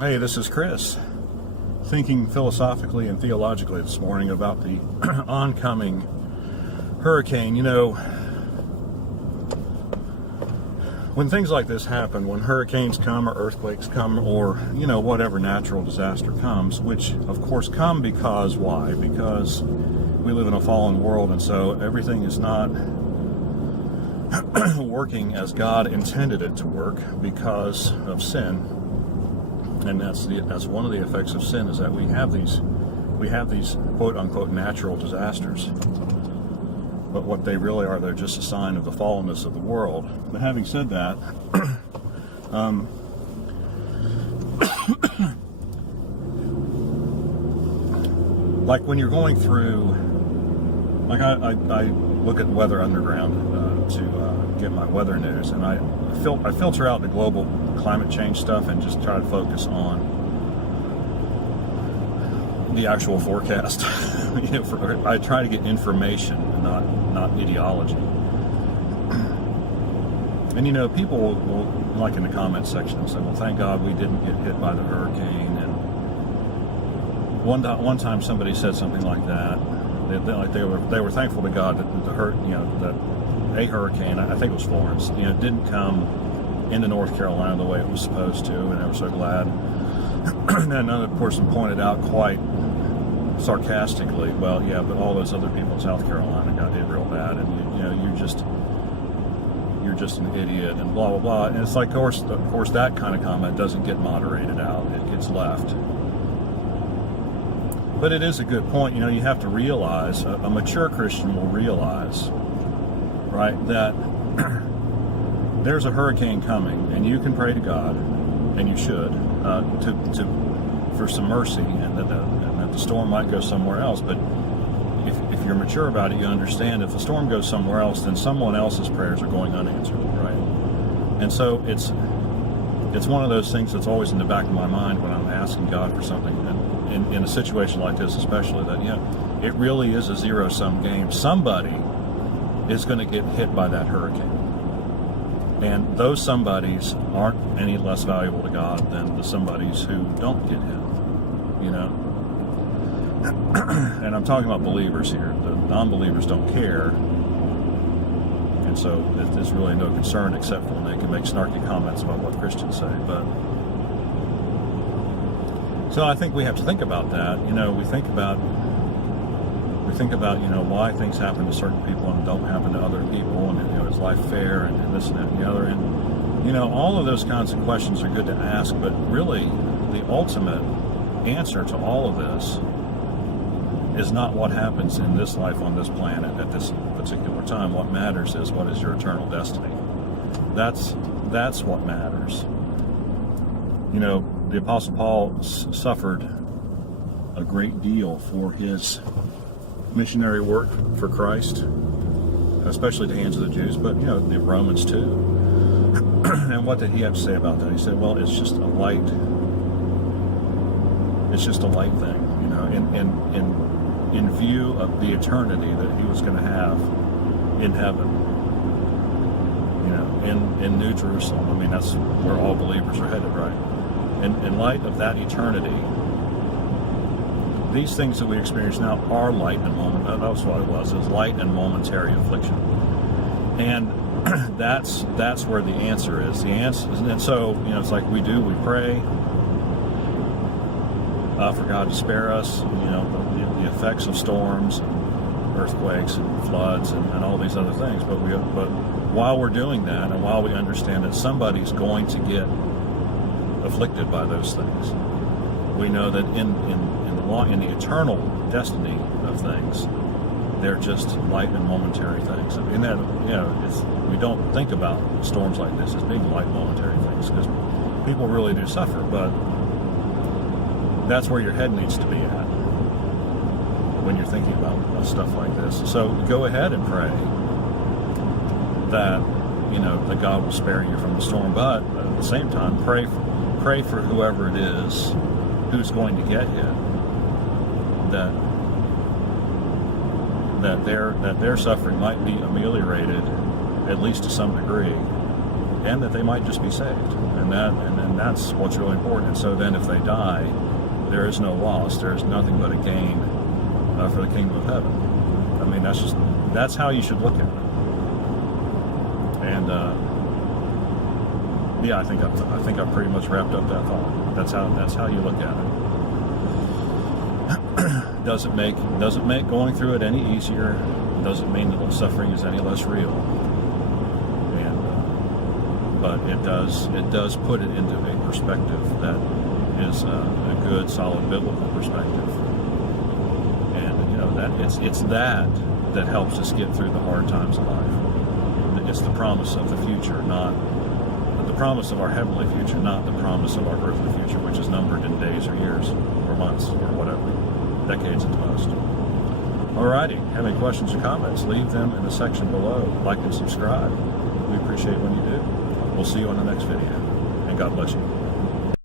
Hey, this is Chris, thinking philosophically and theologically this morning about the oncoming hurricane. You know, when things like this happen, when hurricanes come or earthquakes come or, whatever natural disaster comes, which of course come because why? Because we live in a fallen world, and so everything is not working as God intended it to work because of sin. And that's one of the effects of sin, is that we have these quote unquote natural disasters. But what they really are, they're just a sign of the fallenness of the world. But having said that, like when you're going through, like I look at Weather Underground to get my weather news, and I filter out the global climate change stuff and just try to focus on the actual forecast. I try to get information, not ideology. And people will, like in the comments section, say, "Well, thank God we didn't get hit by the hurricane." And one time somebody said something like that. They were thankful to God that that a hurricane, I think it was Florence, didn't come into North Carolina the way it was supposed to, and they were so glad. And another person pointed out quite sarcastically, "Well, yeah, but all those other people in South Carolina got hit real bad, and you're just an idiot," and blah blah blah. And it's like, of course, that kind of comment doesn't get moderated out; it gets left. But it is a good point. You have to realize, a mature Christian will realize, right, that there's a hurricane coming, and you can pray to God, and you should, for some mercy, and that the storm might go somewhere else. But if you're mature about it, you understand if the storm goes somewhere else, then someone else's prayers are going unanswered, right? And so it's one of those things that's always in the back of my mind when I'm asking God for something, and in a situation like this especially, that it really is a zero-sum game. Somebody is going to get hit by that hurricane. And those somebodies aren't any less valuable to God than the somebodies who don't get hit, And I'm talking about believers here. The non-believers don't care. And so there's really no concern, except when they can make snarky comments about what Christians say. So I think we have to think about that. We think about why things happen to certain people and don't happen to other people, and is life fair, and this and that and the other. And all of those kinds of questions are good to ask, but really the ultimate answer to all of this is not what happens in this life on this planet at this particular time. What matters is, what is your eternal destiny? That's what matters. The Apostle Paul suffered a great deal for his missionary work for Christ, especially at the hands of the Jews, but the Romans too. And what did he have to say about that? He said, "Well, it's just a light thing, in view of the eternity that he was going to have in heaven, in New Jerusalem." I mean, that's where all believers are headed, right? In light of that eternity, these things that we experience now are light and momentary. That's what it was. It was light and momentary affliction, and that's where the answer is. The answer, and so it's like we pray for God to spare us, the effects of storms, and earthquakes, and floods, and all these other things. But while we're doing that, and while we understand that somebody's going to get afflicted by those things, we know that in the eternal destiny of things, they're just light and momentary things. And that we don't think about storms like this as being light momentary things, because people really do suffer. But that's where your head needs to be at when you're thinking about stuff like this. So go ahead and pray that that God will spare you from the storm, but at the same time pray for whoever it is who's going to get hit, that their suffering might be ameliorated, at least to some degree, and that they might just be saved. And then that's what's really important. And so then if they die, there is no loss. There is nothing but a gain for the kingdom of heaven. I mean, that's how you should look at it. And yeah, I think I've pretty much wrapped up that thought. That's how you look at it. Doesn't make going through it any easier. Doesn't mean that suffering is any less real. And but it does put it into a perspective that is a good, solid biblical perspective. And that it's that helps us get through the hard times of life. It's the promise of the future, not the promise of our heavenly future, not the promise of our earthly future, which is numbered in days or years or months or whatever, decades at the most. Alrighty, have any questions or comments? Leave them in the section below. Like and subscribe. We appreciate when you do. We'll see you on the next video, and God bless you.